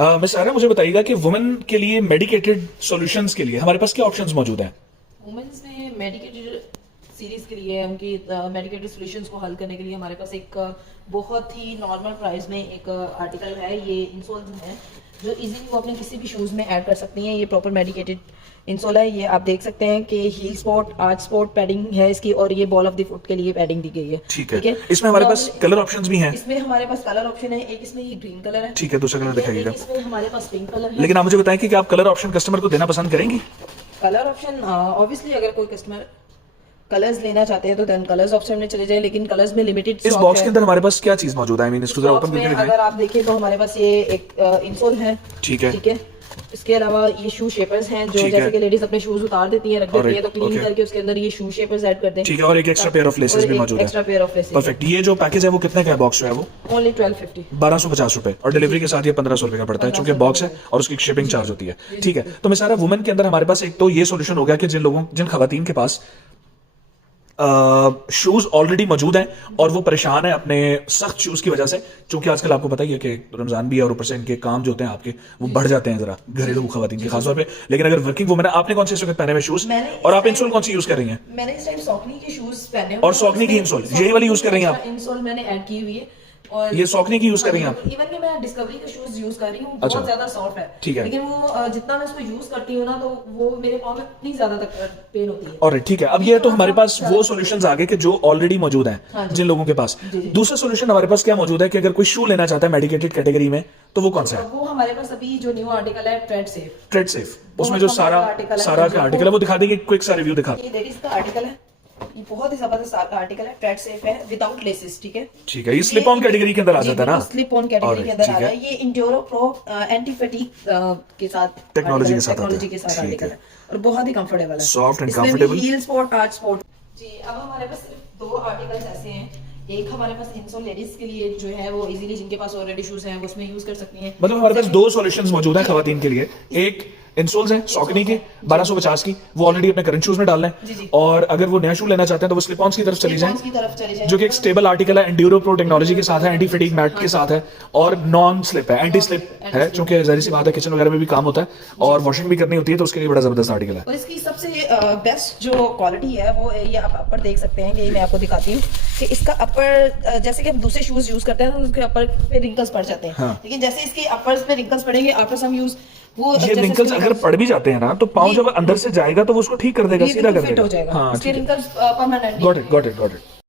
Miss सारा, मुझे बताइएगा कि वुमेन के लिए मेडिकेटेड सॉल्यूशंस के लिए हमारे पास क्या ऑप्शंस मौजूद हैं? वुमेन्स में मेडिकेटेड सीरीज के लिए उनकी मेडिकेटेड सॉल्यूशंस को हल करने के लिए हमारे पास एक बहुत ही नॉर्मल प्राइस में एक आर्टिकल है। ये इंसोल है जो इजीली वो अपने किसी भी शूज़ में ऐड कर सकती हैं। ये प्रॉपर मेडिकेटेड इंसोल है। ये आप देख सकते हैं कि heel spot, arch spot padding है इसकी, और ये बॉल ऑफ द फुट के लिए पैडिंग दी गई है। ठीक है। इसमें हमारे पास कलर ऑप्शंस भी हैं। इसमें हमारे पास कलर ऑप्शन है। एक इसमें ये ग्रीन कलर है। ठीक है, दूसरा कलर दिखाइएगा। इसमें हमारे पास पिंक कलर है। लेकिन आप मुझे बताएं कि क्या आप कलर ऑप्शन कस्टमर को देना पसंद करेंगी? कलर ऑप्शन ऑब्वियसली अगर कोई कस्टमर कलर्स लेना चाहते हैं तो देन कलर्स ऑप्शन में चले जाए, लेकिन कलर्स में लिमिटेड इस बॉक्स के अंदर हमारे पास क्या चीज मौजूद है? आई मीन इसको जरा ओपन करके दिखाएं। अगर आप देखें तो हमारे पास ये एक इंसोल है। ठीक है। ठीक है। इसके अलावा ये शू शेपर्स हैं जो जैसे कि लेडीज अपने शूज उतार देती हैं, रख देती है, तो क्लीन करके उसके अंदर ये शू शेपर्स ऐड करते हैं। ठीक है। और एक एक्स्ट्रा पेयर ऑफ लेसेस भी मौजूद है। Extra pair of laces. Perfect. ये जो पैकेज है वो कितने का है? बॉक्स जो है वो ओनली 1250 1250 रुपए, और डिलीवरी के साथ ये 1500 रुपए का पड़ता है, चूंकि बॉक्स है और उसकी शिपिंग चार्ज होती है। ठीक है। तो मैं सारा वुमेन के अंदर हमारे पास एक तो ये सोल्यूशन हो गया कि जिन खवातीन के पास शूज ऑलरेडी मौजूद हैं और वो परेशान है अपने सख्त शूज की वजह से, क्योंकि आजकल आपको पता ही है कि रमजान भी है और ऊपर से इनके काम जो होते हैं आपके वो बढ़ जाते हैं जरा घरेलू खवातीन के खासतौर पे। लेकिन अगर वर्किंग वुमेन है, आपने कौन से इस वक्त पहने हुए शूज और आप इंसोल कौन सी यूज कर रही हैं? मैंने इस टाइम सॉकनी के शूज पहने और सॉकनी की इंसोल यही वाली यूज कर रही हैं आप? इंसोल मैंने ऐड की हुई है। और ये सॉकनी की यूज कर रही हैं आप? इवन कि मैं डिस्कवरी के शूज यूज कर रही हूँ, अच्छा। बहुत ज्यादा सॉफ्ट है। ठीक है। लेकिन वो जितना मैं इसको यूज करती हूँ ना तो वो मेरे पाँव में इतनी ज्यादा तक पेन होती है। और ठीक है, अब ये तो हमारे पास वो सॉल्यूशंस आ गए कि जो ऑलरेडी मौजूद हैं जिन लोगों के पास। दूसरा सॉल्यूशन हमारे पास क्या मौजूद है कि अगर कोई शू लेना चाहता है मेडिकेटेड कैटेगरी में, तो वो कौन सा है? वो हमारे पास अभी जो न्यू आर्टिकल है ट्रेड सेफ। ट्रेड सेफ, उसमें जो सारा का आर्टिकल है वो दिखा देंगे, क्विक सा रिव्यू दिखा। ये लेडीज का आर्टिकल है। ये बहुत ही जबरदस्त आर्टिकल है, ट्रेड सेफ है, विदाउट लेसेस। ठीक है। ठीक है। ये स्लिप ऑन कैटेगरी के अंदर आ जाता है ना? स्लिप ऑन कैटेगरी के अंदर आ रहा है। ये इंड्योरो प्रो एंटी फैटिग के साथ टेक्नोलॉजी के साथ आर्टिकल है और बहुत ही कंफर्टेबल है। Soft and comfortable. Heel spot, arch spot. जी, अब हमारे पास सिर्फ 2 आर्टिकल्स ऐसे हैं। एक हमारे पास इंसोल लेडीज के लिए जो है वो इजीली जिनके पास ऑलरेडी शूज हैं वो उसमें यूज कर सकती हैं। मतलब हमारे पास 2 सॉल्यूशंस मौजूद हैं खवातीन के लिए। एक इंसोल्स हैं सॉकनी के 1250 की, वो ऑलरेडी अपने करंट शूज में डाल लें, और अगर वो नया शू लेना चाहते हैं तो वो स्लिप ऑन्स की तरफ चली जाएं, जो कि एक स्टेबल आर्टिकल है, एंड्यूरो प्रो टेक्नोलॉजी के साथ है, एंटी फैटिग मैट के साथ है, और नॉन स्लिप है, एंटी स्लिप है, क्योंकि जाहिर सी बात है किचन वगैरह में भी काम होता है और वॉशिंग भी करनी होती है, तो उसके लिए बड़ा जबरदस्त आर्टिकल है। और इसकी सबसे बेस्ट जो क्वालिटी है वो ये आप अपर देख सकते हैं कि मैं आपको दिखाती हूँ कि इसका अपर, जैसे कि हम दूसरे शूज यूज करते हैं तो उसके अपर पे रिंकल्स पड़ जाते हैं, लेकिन जैसे इसके अपर्स पे रिंकल्स पड़ेंगे आफ्टर सम यूज, वो ये रिंकल्स अगर पड़ भी जाते हैं ना तो पाँव जब अंदर से जाएगा तो वो उसको ठीक कर देगा, सीधा कर देगा। हो जाएगा। हाँ, इसके रिंकल्स परमानेंट। Got it.